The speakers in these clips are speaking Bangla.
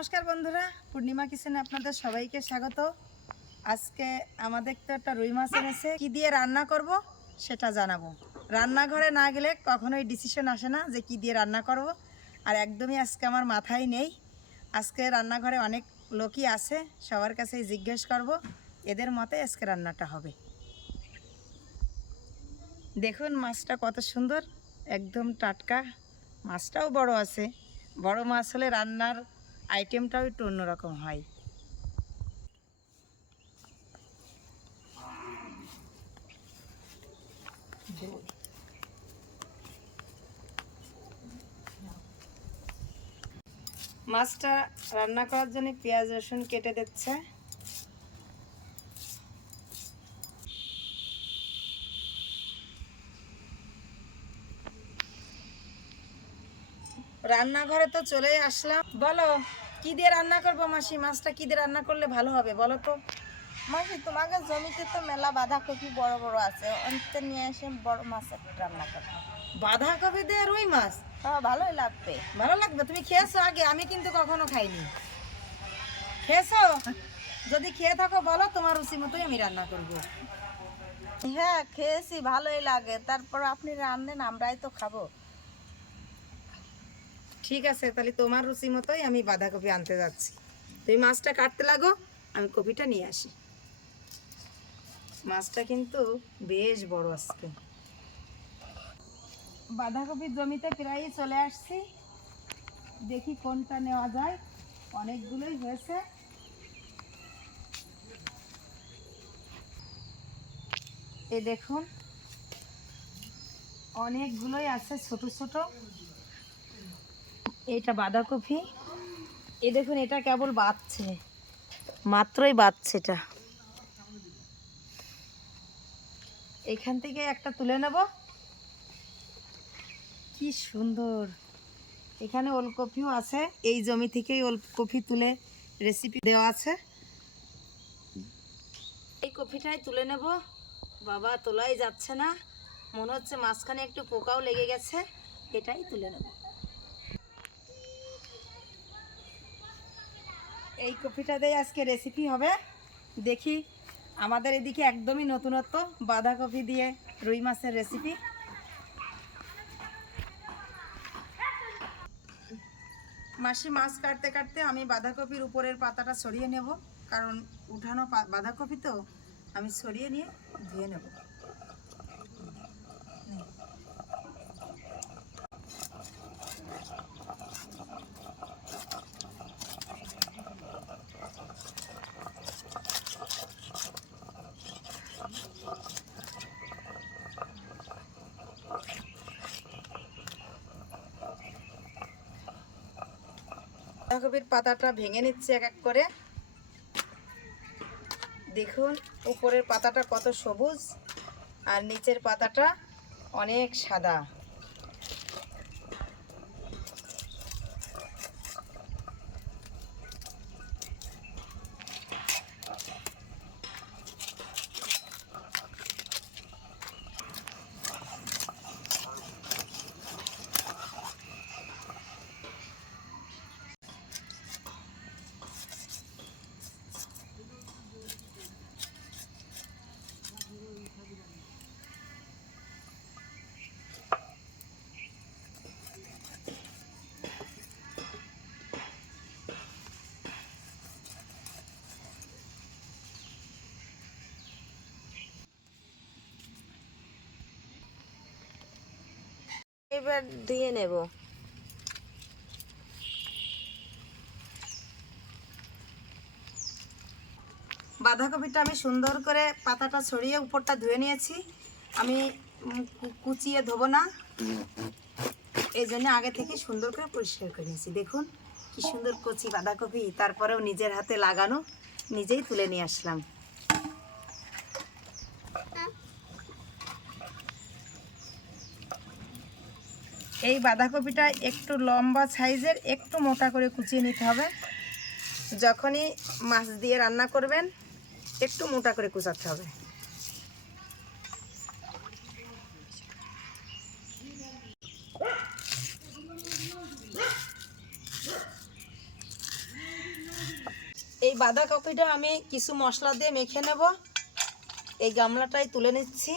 নমস্কার বন্ধুরা, পূর্ণিমা কিচেনে আপনাদের সবাইকে স্বাগত। আজকে আমাদের তো একটা রুই মাছ এনেছে, কি দিয়ে রান্না করব সেটা জানাবো। রান্নাঘরে না গেলে কখনোই ডিসিশন আসে না যে কি দিয়ে রান্না করব, আর একদমই আজকে আমার মাথায় নেই। আজকে রান্নাঘরে অনেক লোকই আছে, সবার কাছেই জিজ্ঞেস করব, এদের মতে আজকে রান্নাটা হবে। দেখুন মাছটা কত সুন্দর, একদম টাটকা। মাছটাও বড় আছে, বড় মাছ হলে রান্নার আইটেমটাও একটু অন্যরকম হয়। মাছটা রান্না করার জন্য পেঁয়াজ রসুন কেটে দিচ্ছে। রান্নাঘরে তো চলেই আসলাম, বলো কি দিয়ে রান্না করবো মাসি? মাছটা কি দিয়ে রান্না করলে ভালো হবে বলো তো। মাসি, তোমাকে জমিতে তো মেলা বাঁধাকপি বড় বড় আছে, অন্তে নিয়ে এসে বড় মাছের রান্না করো। বাঁধাকপি দিয়ে রুই মাছ? হ্যাঁ, ভালোই লাগবে। ভালো লাগবে? তুমি খেয়েছো আগে? আমি কিন্তু কখনো খাইনি। খেয়েছো? যদি খেয়ে থাকো বলো, তোমার রুচি মতোই আমি রান্না করব। হ্যাঁ, খেয়েছি, ভালোই লাগে। তারপর আপনি রান্নেন, আমরাই তো খাবো। ঠিক আছে, তাহলে তোমার রুচি মতোই আমি বাঁধাকপি আনতে যাচ্ছি। তুমি মাছটা কাটতে লাগো, আমি কপিটা নিয়ে আসি। মাছটা কিন্তু বেশ বড় আজকে। বাঁধাকপির জমিতে প্রায় চলে আসছি, দেখি কোনটা নেওয়া যায়। অনেকগুলোই হয়েছে। এই দেখুন অনেকগুলোই আছে ছোট ছোট। এটা বাঁধাকপি। এই দেখুন এটা কেবল বাঁচছে, মাত্রই বাঁচছে। এটা এখান থেকে একটা তুলে নেব। কি সুন্দর, এখানে ওলকপিও আছে, এই জমি থেকেই ওলকপি তুলে রেসিপি দেওয়া আছে। এই কপিটাই তুলে নেব। বাবা, তোলাই যাচ্ছে না, মনে হচ্ছে মাঝখানে একটু পোকাও লেগে গেছে। এটাই তুলে নেব। এই কপিটা দিয়ে আজকে রেসিপি হবে। দেখি, আমাদের এদিকে একদমই নতুনত্ব, বাঁধাকপি দিয়ে রুই মাছের রেসিপি। মাসি মাছ কাটতে কাটতে আমি বাঁধাকপির উপরের পাতাটা সরিয়ে নেব, কারণ উঠানো বাঁধাকপি তো, আমি সরিয়ে নিয়ে ধুয়ে নেব। বাঁধাকপির পাতাটা ভেঙে নিচ্ছে এক এক করে। দেখুন উপরের পাতাটা কত সবুজ, আর নিচের পাতাটা অনেক সাদা। এবার দিয়ে নেব। বাঁধাকপিটা আমি সুন্দর করে পাতাটা ছড়িয়ে উপরটা ধুয়ে নিয়েছি। আমি কুচিয়ে ধোবো না, এই জন্য আগে থেকে সুন্দর করে পরিষ্কার করে নিয়েছি। দেখুন কি সুন্দর কচি বাঁধাকপি, তারপরেও নিজের হাতে লাগানো, নিজেই তুলে নিয়ে আসলাম। এই বাঁধাকপিটা একটু লম্বা সাইজের, একটু মোটা করে কুচিয়ে নিতে হবে। যখনই মাছ দিয়ে রান্না করবেন একটু মোটা করে কুচাতে হবে। বাঁধাকপিটা আমি কিছু মশলা দিয়ে মেখে নেব। এই গামলাটাই তুলে নিচ্ছি।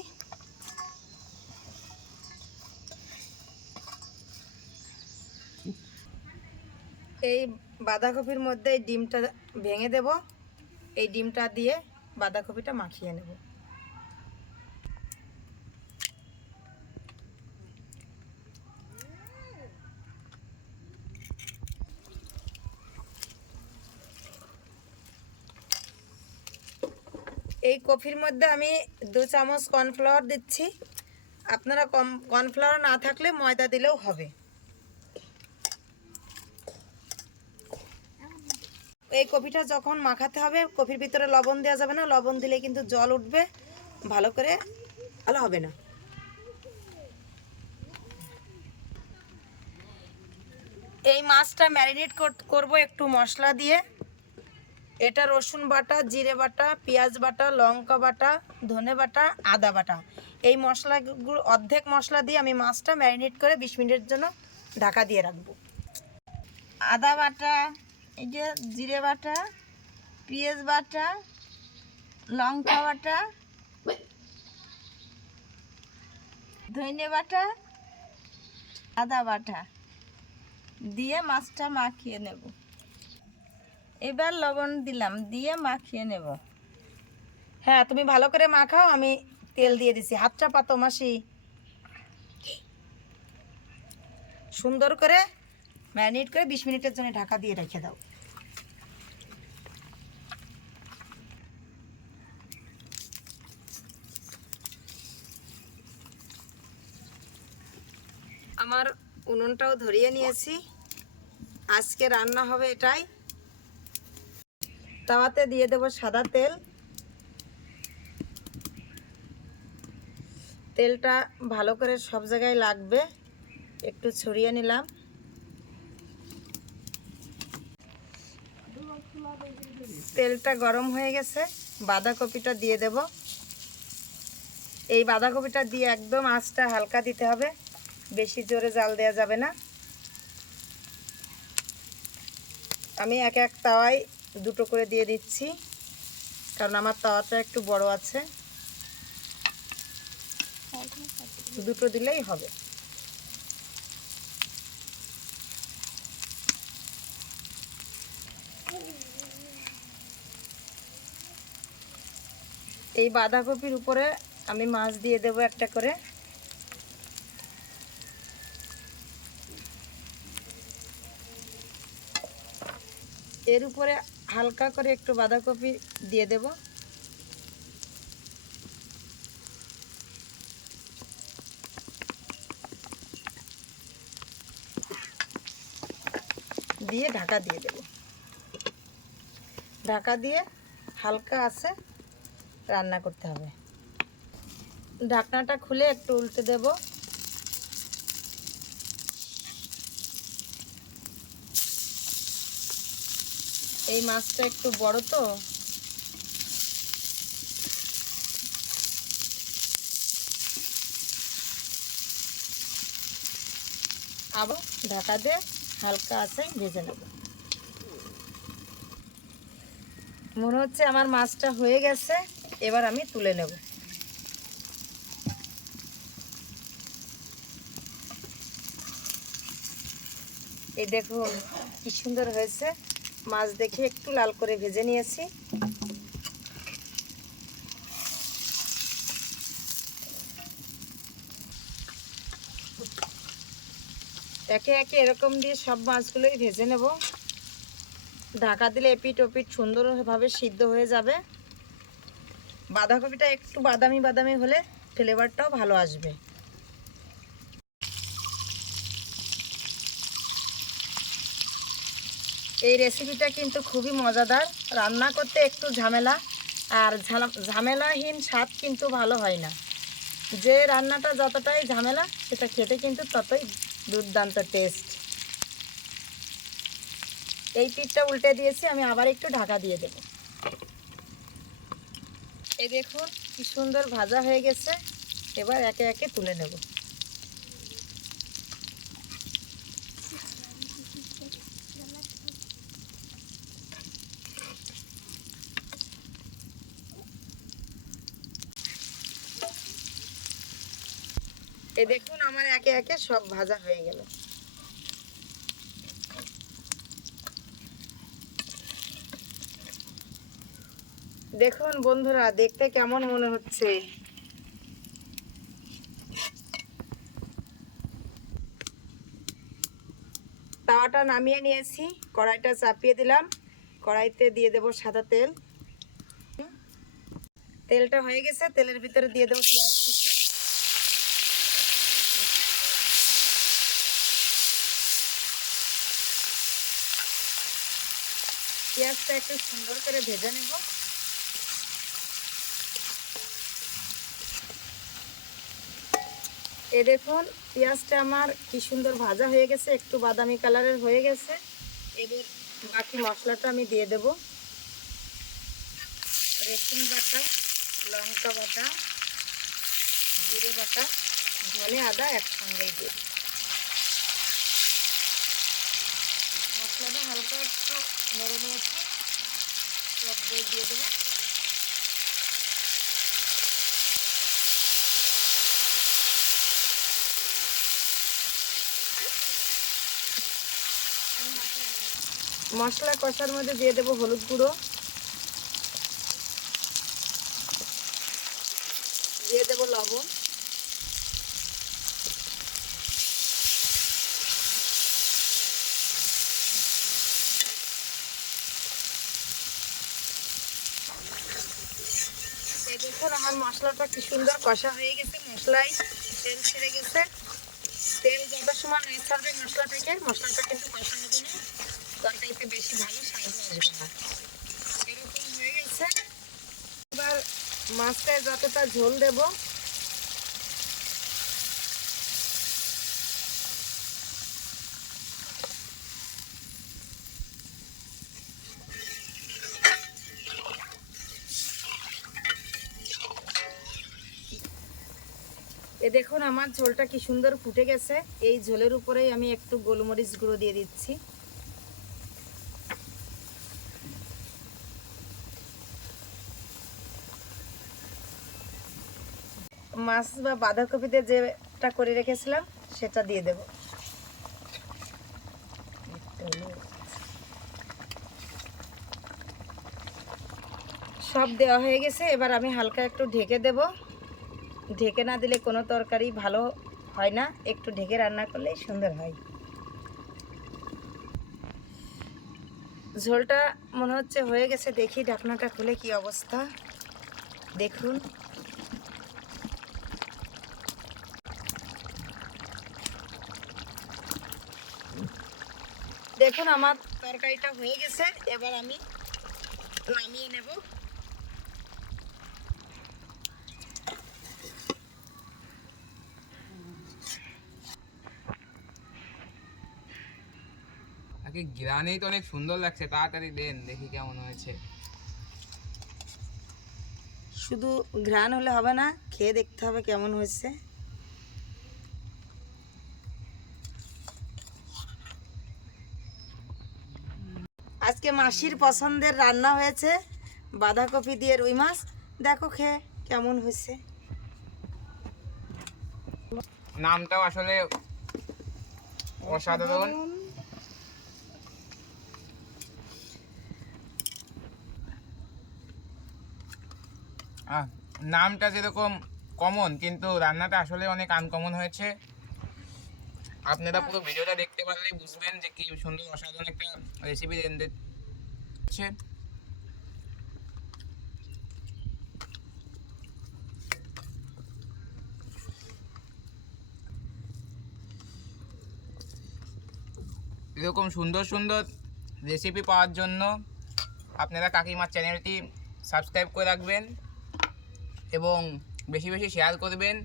এই বাঁধাকপির মধ্যে এই ডিমটা ভেঙে দেব। এই ডিমটা দিয়ে বাঁধাকপিটা মাখিয়ে নেব। এই কফির মধ্যে আমি 2 চামচ কর্নফ্লাওয়ার দিচ্ছি। আপনারা কর্নফ্লাওয়ার না থাকলে ময়দা দিলেও হবে। এই কফিটা যখন মাখাতে হবে, কফির ভিতরে লবণ দেওয়া যাবে না। লবণ দিলে কিন্তু জল উঠবে, ভালো হবে না। এই মাছটা ম্যারিনেট করব একটু মশলা দিয়ে। এটা রসুন বাটা, জিরে বাটা, পেঁয়াজ বাটা, লঙ্কা বাটা, ধনে বাটা, আদা বাটা। এই মশলাগুলো অর্ধেক মশলা দিয়ে আমি মাছটা ম্যারিনেট করে 20 মিনিটের জন্য ঢাকা দিয়ে রাখবো। আদা বাটা, এই যে জিরে বাটা, পেঁয়াজ বাটা, লঙ্কা বাটা, ধনে বাটা, আদা বাটা দিয়ে মাছটা মাখিয়ে নেব। এবার লবণ দিলাম, দিয়ে মাখিয়ে নেব। হ্যাঁ, তুমি ভালো করে মাখাও, আমি তেল দিয়ে দিছি। হাতটা পাতো মাসি। সুন্দর করে ম্যারিনেট করে 20 মিনিটের জন্য ঢাকা দিয়ে রেখে দাও। আমার উনুনটাও ধরিয়ে নিয়েছি। আজকে রান্না হবে এটাই। তাওয়াতে দিয়ে দেব সাদা তেল। তেলটা ভালো করে সব জায়গায় লাগবে, একটু ছড়িয়ে নিলাম। তেলটা গরম হয়ে গেছে, বাঁধাকপিটা দিয়ে দেব। এই বাঁধাকপিটা দিয়ে একদম আঁচটা হালকা দিতে হবে, বেশি জোরে জাল দেওয়া যাবে না। আমি এক এক তাওয়ায় 2টো করে দিয়ে দিচ্ছি, কারণ আমার তাওয়াটা একটু বড় আছে। 2টো দিলেই হবে। এই বাঁধাকপির উপরে আমি মাছ দিয়ে দেব একটা করে। এর উপরে হালকা করে একটু বাঁধাকপি দিয়ে দেব। দিয়ে ঢাকা দিয়ে দেব। ঢাকা দিয়ে হালকা আছে রান্না করতে হবে। ঢাকনাটা খুলে একটু উল্টে দেব। এই মাছটা একটু বড় তো, আবার ঢাকা দিয়ে হালকা আছে ভেজে নেব। মনে হচ্ছে আমার মাছটা হয়ে গেছে, এবার আমি তুলে নেব। এই দেখুন কি সুন্দর হয়েছে। মাছ দেখে একটু লাল করে ভেজে নিয়েছি। একে একে এরকম দিয়ে সব মাছগুলোই ভেজে নেব। ঢাকা দিলে এপিট ওপিট সুন্দরভাবে সিদ্ধ হয়ে যাবে। বাঁধাকপিটা একটু বাদামি বাদামি হলে ফ্লেভারটাও ভালো আসবে। এই রেসিপিটা কিন্তু খুবই মজাদার, রান্না করতে একটু ঝামেলা, আর ঝামেলাহীন স্বাদ কিন্তু ভালো হয় না। যে রান্নাটা যতটাই ঝামেলা, সেটা খেতে কিন্তু ততই দুর্দান্ত টেস্ট। এই পিঠটা উল্টে দিয়েছি, আমি আবার একটু ঢাকা দিয়ে দেব। এই দেখুন কি সুন্দর ভাজা হয়ে গেছে। এবার একে একে তুলে নেব। এই দেখুন আমার একে একে সব ভাজা হয়ে গেল। দেখুন বন্ধুরা, দেখতে কেমন মনে হচ্ছে। তাওয়াটা নামিয়ে নিয়েছি, কড়াইটা চাপিয়ে দিলাম। কড়াইতে দিয়ে দেব সাদা তেল। তেলটা হয়ে গেছে, তেলের ভিতরে দিয়ে দেবো পেঁয়াজ কুচি। পেঁয়াজটা একটু সুন্দর করে ভেজে নেব। এই দেখুন পেঁয়াজটা আমার কি সুন্দর ভাজা হয়ে গেছে, একটু বাদামি কালারের হয়ে গেছে। এবার বাকি মশলাটা আমি দিয়ে দেব। রসুন বাটা, লঙ্কা বাটা, জিরে বাটা, ধনে আদা একসঙ্গেই দিয়ে মশলাটা হালকা একটু নেড়ে নিয়েছি, টক দই দিয়ে দেবো। মশলা কষার মধ্যে দিয়ে দেবো হলুদ গুঁড়ো, দিয়ে দেবো লবণ, এই দেখুন আমার মশলাটা কি সুন্দর কষা হয়ে গেছে, মশলায় তেল ছেড়ে গেছে। তেল যত সময় নেই ছাড়বে মশলা থেকে, মশলাটা কিন্তু কষা হবে না, তরকারিতে বেশি ভালো স্বাদ আসবে না। এরকম হয়ে গেছে। এবার মাছটায় যতটা ঝোল দেব, এ দেখুন আমার ঝোলটা কি সুন্দর ফুটে গেছে। এই ঝোলের উপরেই আমি একটু গোলমরিচ গুঁড়ো দিয়ে দিচ্ছি। মাছ বা বাঁধাকপিতে যেটা করে রেখেছিলাম সেটা দিয়ে দেব। সব দেওয়া হয়ে গেছে, এবার আমি হালকা একটু ঢেকে দেব। ঢেকে না দিলে কোনো তরকারি ভালো হয় না, একটু ঢেকে রান্না করলেই সুন্দর হয়। ঝোলটা মনে হচ্ছে হয়ে গেছে, দেখি ঢাকনাটা খুলে কি অবস্থা। দেখুন দেখুন আমার তরকারিটা হয়ে গেছে, এবার আমি নামিয়ে নেব। আগে গ্রানেই তো অনেক সুন্দর লাগছে, তাড়াতাড়ি দেন দেখি কেমন হয়েছে। শুধু ঘ্রাণ হলে হবে না, খেয়ে দেখতে হবে কেমন হয়েছে। আজকে মাসির পছন্দের রান্না হয়েছে, বাঁধাকপি দিয়ে রুই মাছ। দেখো খেয়ে কেমন হয়েছে। নামটাও আসলে অসাধারণ। নামটা যেরকম কমন, কিন্তু রান্নাটা আসলে অনেক আনকমন হয়েছে। আপনারা পুরো ভিডিওটা দেখতে পারলেই বুঝবেন যে কি সুন্দর অসাধারণ একটা রেসিপি দিচ্ছে। এরকম সুন্দর সুন্দর রেসিপি পাওয়ার জন্য আপনারা কাকিমার চ্যানেলটি সাবস্ক্রাইব করে রাখবেন এবং বেশি বেশি শেয়ার করবেন।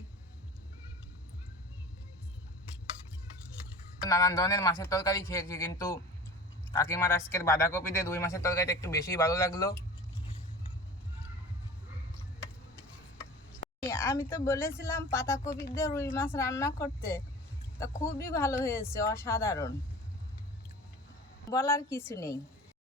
নানান ধরনের মাছের তরকারি খেয়েছি, কিন্তু কাকিমার আজকের বাঁধাকপি দিয়ে রুই মাছের তরকারিটা একটু বেশি ভালো লাগলো। আমি তো বলেছিলাম পাতাকপি দিয়ে রুই মাছ রান্না করতে, তা খুবই ভালো হয়েছে, অসাধারণ, বলার কিছু নেই।